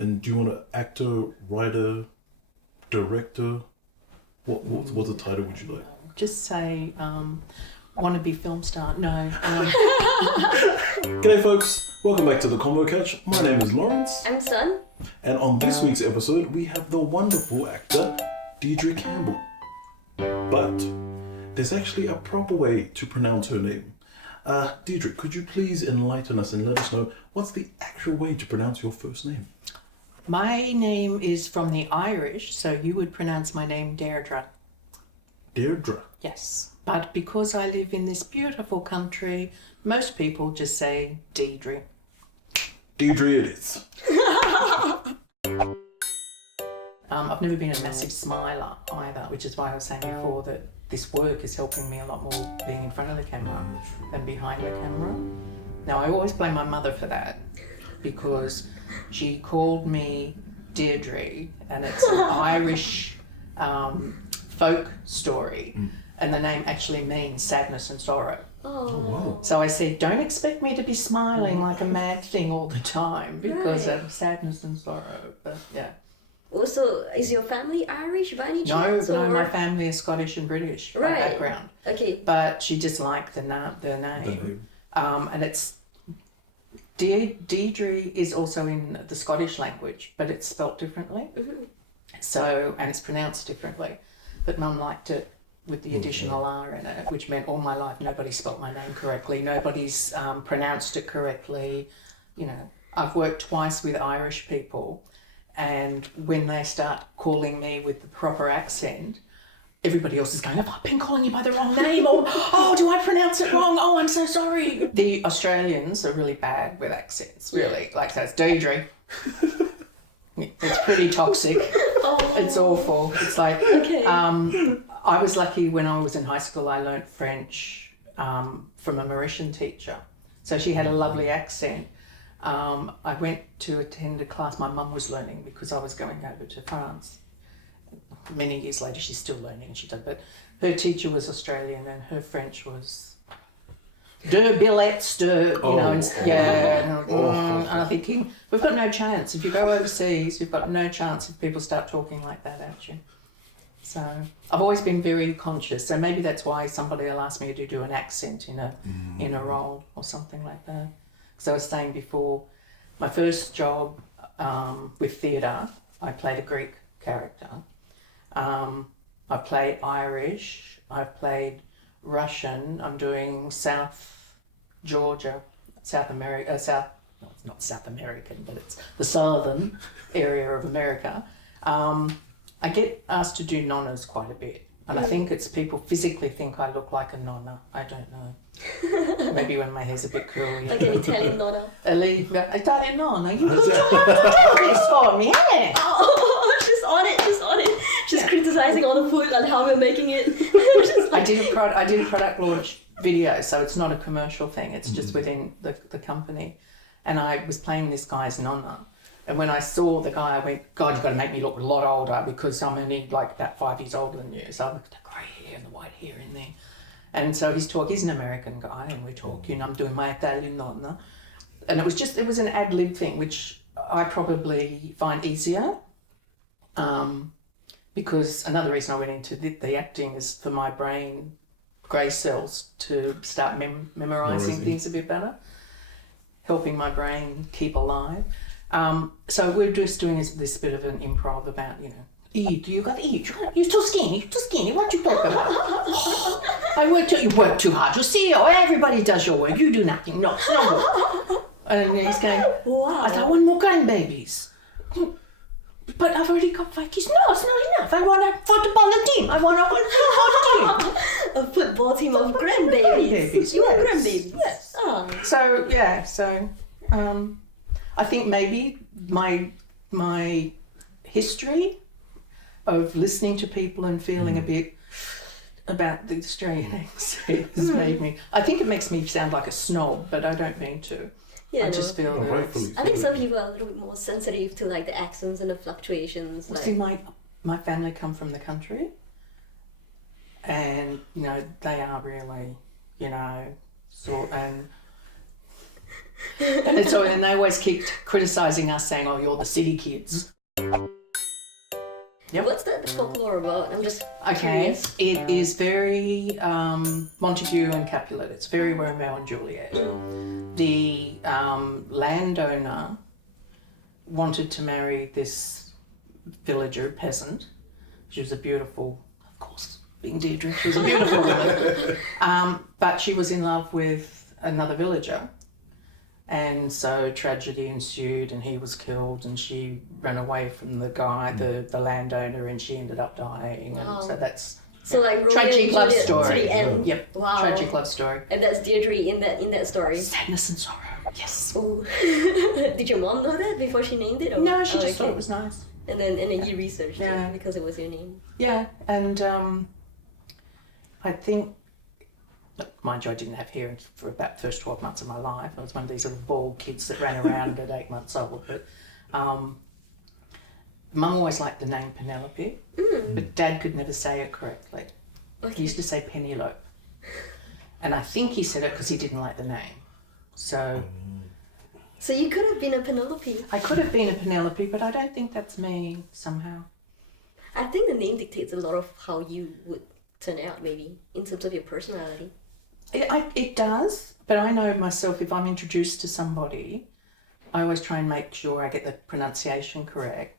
And do you want an actor, writer, director? What the title would you like? Just say wannabe film star. No. G'day folks, welcome back to the Convo Couch. My name is Lawrence. I'm Sun. And on this week's episode, we have the wonderful actor, Deirdre Campbell. But there's actually a proper way to pronounce her name. Deirdre, could you please enlighten us and let us know what's the actual way to pronounce your first name? My name is from the Irish, so you would pronounce my name Deirdre. Deirdre. Yes. But because I live in this beautiful country, most people just say Deirdre. Deirdre it is. I've never been a massive smiler either, which is why I was saying before that this work is helping me a lot more being in front of the camera than behind the camera. Now, I always blame my mother for that because she called me Deirdre, and it's an Irish folk story, and the name actually means sadness and sorrow. Oh, wow. So I said, don't expect me to be smiling like a mad thing all the time because of sadness and sorrow. But yeah. Also, is your family Irish by any chance? No, my family is Scottish and British by background. Okay. But she just liked the name. And it's Deirdre is also in the Scottish language, but it's spelt differently. Mm-hmm. So, and it's pronounced differently. But Mum liked it with the additional R in it, which meant all my life nobody spelt my name correctly. Nobody's pronounced it correctly. You know, I've worked twice with Irish people, and when they start calling me with the proper accent, everybody else is going, I've been calling you by the wrong name, or, oh, do I pronounce it wrong? Oh, I'm so sorry. The Australians are really bad with accents, really. Like, so it's Deirdre. It's pretty toxic. Oh. It's awful. It's like, I was lucky when I was in high school, I learnt French from a Mauritian teacher. So she had a lovely accent. I went to attend a class my mum was learning because I was going over to France. Many years later, she's still learning, but her teacher was Australian and her French was de billets, and I'm thinking, we've got no chance. If you go overseas, you've got no chance if people start talking like that at you. So I've always been very conscious. So maybe that's why somebody will ask me to do an accent in a role or something like that. Because I was saying before, my first job with theatre, I played a Greek character. I've played Irish, I've played Russian, I'm doing South Georgia, South America, it's not South American, but it's the southern area of America. I get asked to do nonnas quite a bit, and I think it's people physically think I look like a nonna. I don't know. Maybe when my hair's a bit curly. Like an Italian nonna. Italian nonna, you have to do this for me, eh? Oh, she's on it. She's criticising all the food and how we're making it. I did a product launch video, so it's not a commercial thing. It's just within the company, and I was playing this guy's nonna. And when I saw the guy, I went, God, you've got to make me look a lot older because I'm only like about 5 years older than you. So I've got the grey hair and the white hair in there. And so he's an American guy, and we're talking, I'm doing my Italian nonna. And it was an ad-lib thing, which I probably find easier. Because another reason I went into the acting is for my brain, grey cells, to start memorising things a bit better, helping my brain keep alive. So we're just doing this bit of an improv about, eat, you got to eat, you're too skinny, what you talking about? You work too hard, you see, everybody does your work, you do nothing, no, it's no work. And he's going, wow. I thought, I want more grandbabies. But I've already got 5 kids. No, it's not enough. I want a football team. I want a football team. A football team of grandbabies. You want grandbabies? Yes. Oh. So I think maybe my history of listening to people and feeling a bit about the Australian accent has made me. I think it makes me sound like a snob, but I don't mean to. Yeah, I just feel that I think some people are a little bit more sensitive to like the accents and the fluctuations. See, my family come from the country, and they are really, and And they always keep criticising us, saying, "Oh, you're the city kids." Yep. What's the folklore about? I'm just Okay, curious. it is very Montague and Capulet. It's very Romeo and Juliet. The landowner wanted to marry this villager peasant. She was a beautiful, of course, being Deirdre, she was a beautiful woman. But she was in love with another villager. And so tragedy ensued and he was killed and she ran away from the guy, the landowner, and she ended up dying. And so that's So like Romeo tragic and love Juliet story. to the end. Yep. Wow. Tragic love story. And that's Deirdre in that story. Sadness and sorrow. Yes. Ooh. Did your mom know that before she named it? Or? No, she Oh, just thought okay. it was nice. And then you researched Yeah. it because it was your name. Yeah, and I think, mind you, I didn't have hair for about the first 12 months of my life. I was one of these little bald kids that ran around at 8 months old. But Mum always liked the name Penelope, but Dad could never say it correctly. He Okay. used to say Penelope. And I think he said it because he didn't like the name. So So you could have been a Penelope. I could have been a Penelope, but I don't think that's me somehow. I think the name dictates a lot of how you would turn out, maybe, in terms of your personality. It does, but I know myself, if I'm introduced to somebody, I always try and make sure I get the pronunciation correct.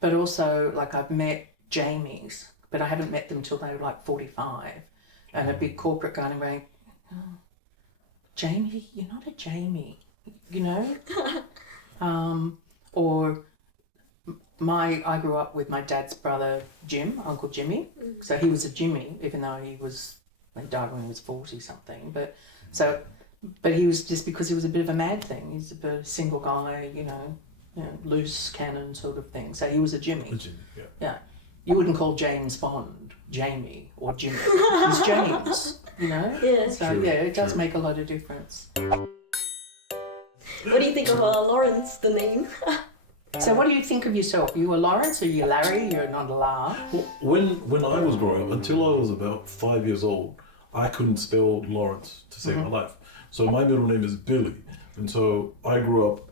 But also, like, I've met Jamies, but I haven't met them till they were like 45. And a big corporate guy and going, oh, Jamie, you're not a Jamie, you know? Or I grew up with my dad's brother, Jim, Uncle Jimmy. So he was a Jimmy, even though he died when he was 40 something. But he was, just because he was a bit of a mad thing. He's a bit of a single guy, you know, loose cannon sort of thing. So he was a Jimmy. Yeah. Yeah. You wouldn't call James Bond Jamie or Jimmy. He's James, you know? Yeah. So True, yeah, it does true. make a lot of difference. What do you think of Lawrence, the name? So what do you think of yourself? You a Lawrence or you Larry? You're not a La? Well, when I was growing up, until I was about 5 years old, I couldn't spell Lawrence to save my life. So my middle name is Billy. And so I grew up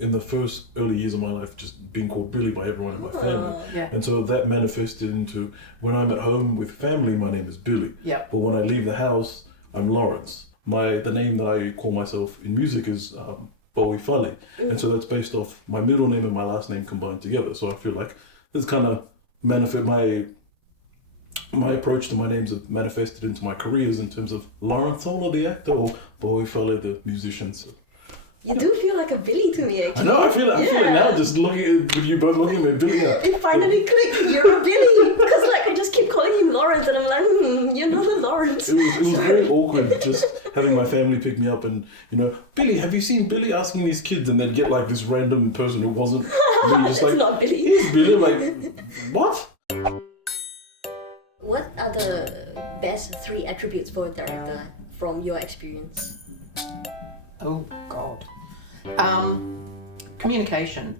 in the first early years of my life just being called Billy by everyone in my family. Yeah. And so that manifested into when I'm at home with family, my name is Billy. Yeah. But when I leave the house, I'm Lawrence. The name that I call myself in music is Bowie Foley. And so that's based off my middle name and my last name combined together. So I feel like this kind of my approach to my names have manifested into my careers in terms of Lawrence Solar, the actor, or Bowie Foley, the musician. So You do feel like a Billy to me, actually. I know, I feel it now, just looking at with you both looking at me, Billy. It finally clicked. You're a Billy. Because like I just keep calling him Lawrence, and I'm like, you're not a Lawrence. It was very awkward just having my family pick me up and, Billy, have you seen Billy, asking these kids, and they'd get like this random person who wasn't me, just It's like, not Billy. here's Billy, like, what? What are the best 3 attributes for a director from your experience? Oh, God. Communication.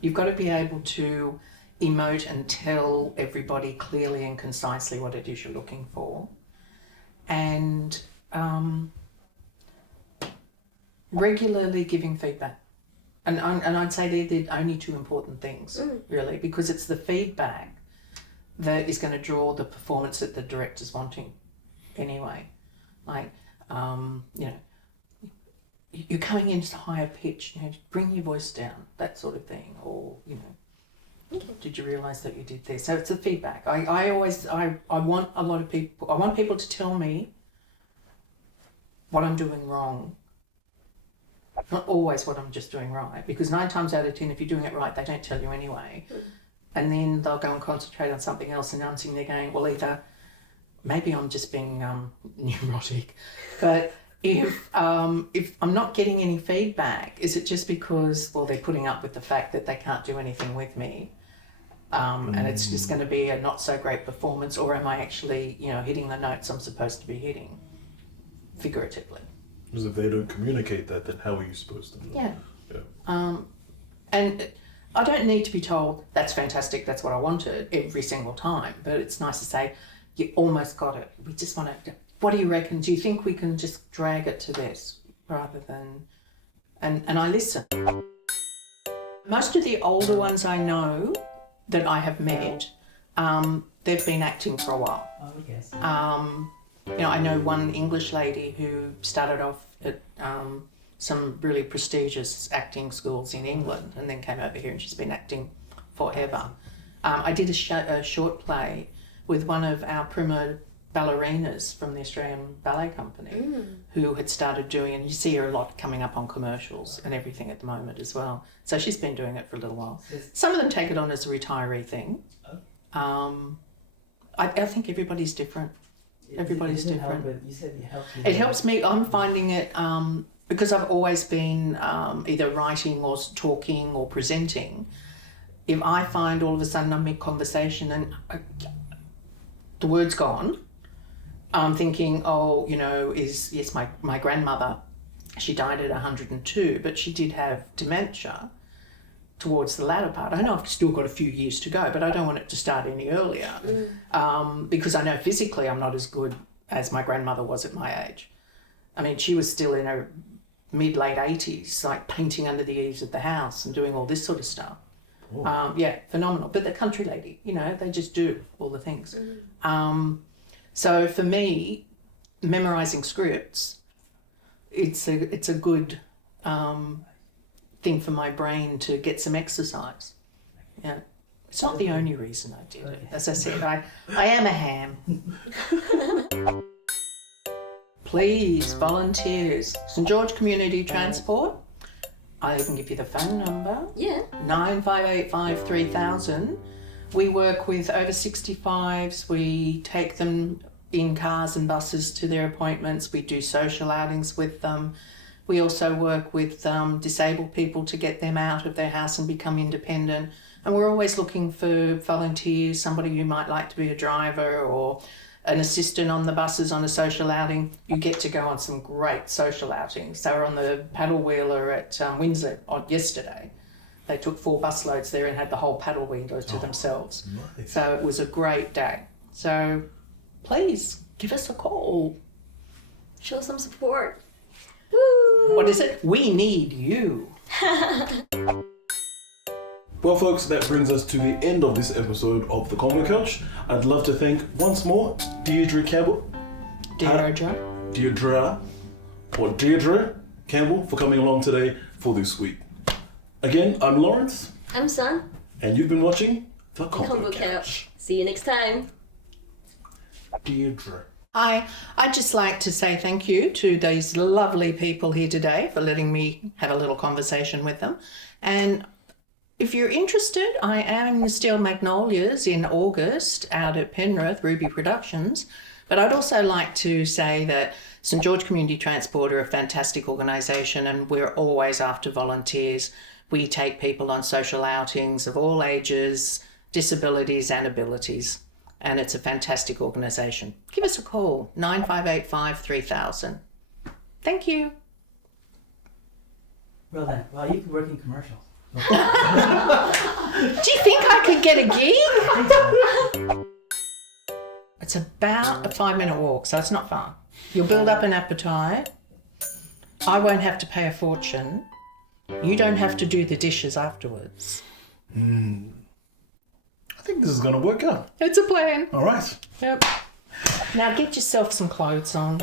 You've got to be able to emote and tell everybody clearly and concisely what it is you're looking for. And regularly giving feedback. And I'd say they're the only 2 important things, really, because it's the feedback that is going to draw the performance that the director's wanting anyway. Like, you're coming in higher pitch, bring your voice down, that sort of thing. Or, did you realise that you did this? So it's the feedback. I want a lot of people, I want people to tell me what I'm doing wrong. Not always what I'm just doing right, because 9 times out of 10, if you're doing it right, they don't tell you anyway. And then they'll go and concentrate on something else, and I'm sitting there going, well, either maybe I'm just being neurotic, but if I'm not getting any feedback, is it just because, well, they're putting up with the fact that they can't do anything with me, and it's just going to be a not so great performance, or am I actually, hitting the notes I'm supposed to be hitting, figuratively? Because if they don't communicate that, then how are you supposed to know? Yeah. And I don't need to be told, that's fantastic, that's what I wanted every single time, but it's nice to say, you almost got it. We just want to, what do you reckon? Do you think we can just drag it to this rather than and I listen. Most of the older ones I know that I have met, they've been acting for a while. Oh, yes. I know one English lady who started off at some really prestigious acting schools in England and then came over here, and she's been acting forever. I did a short play with one of our prima ballerinas from the Australian Ballet Company who had started doing, and you see her a lot coming up on commercials and everything at the moment as well. So she's been doing it for a little while. Some of them take it on as a retiree thing. I think everybody's different. Everybody's different. You said it helps you. It helps me. I'm finding it because I've always been either writing or talking or presenting. If I find all of a sudden I'm in conversation and the word's gone, I'm thinking, my grandmother, she died at 102, but she did have dementia towards the latter part. I know I've still got a few years to go, but I don't want it to start any earlier because I know physically I'm not as good as my grandmother was at my age. I mean, she was still in her mid-late 80s, like painting under the eaves of the house and doing all this sort of stuff. Phenomenal. But the country lady, they just do all the things. So for me, memorising scripts, it's a good thing for my brain to get some exercise. Yeah, it's not the only reason I did it. As I said, I am a ham. Please, volunteers. St George Community Transport. I can give you the phone number. Yeah. 9585 3000. We work with over 65s. We take them in cars and buses to their appointments. We do social outings with them. We also work with disabled people to get them out of their house and become independent. And we're always looking for volunteers, somebody who might like to be a driver or an assistant on the buses on a social outing. You get to go on some great social outings. They were on the paddle wheeler at Windsor yesterday. They took 4 busloads there and had the whole paddle wheeler to themselves. Nice. So it was a great day. So please give us a call. Show some support. Woo! What is it? We need you. Well, folks, that brings us to the end of this episode of The Convo Couch. I'd love to thank once more Deirdre Campbell. Deirdre Campbell for coming along today for this week. Again, I'm Lawrence. I'm Sun. And you've been watching The Convo Convo Couch. Couch. See you next time. Deirdre. Hi, I'd just like to say thank you to these lovely people here today for letting me have a little conversation with them. And if you're interested, I am in the Steel Magnolias in August out at Penrith, Ruby Productions. But I'd also like to say that St George Community Transport are a fantastic organisation and we're always after volunteers. We take people on social outings of all ages, disabilities and abilities. And it's a fantastic organisation. Give us a call, 9585 3000. Thank you. Well then, you could work in commercials. Do you think I could get a gig? It's about a 5-minute walk, so it's not far. You'll build up an appetite. I won't have to pay a fortune. You don't have to do the dishes afterwards. I think this is going to work out. It's a plan. All right. Yep. Now get yourself some clothes on.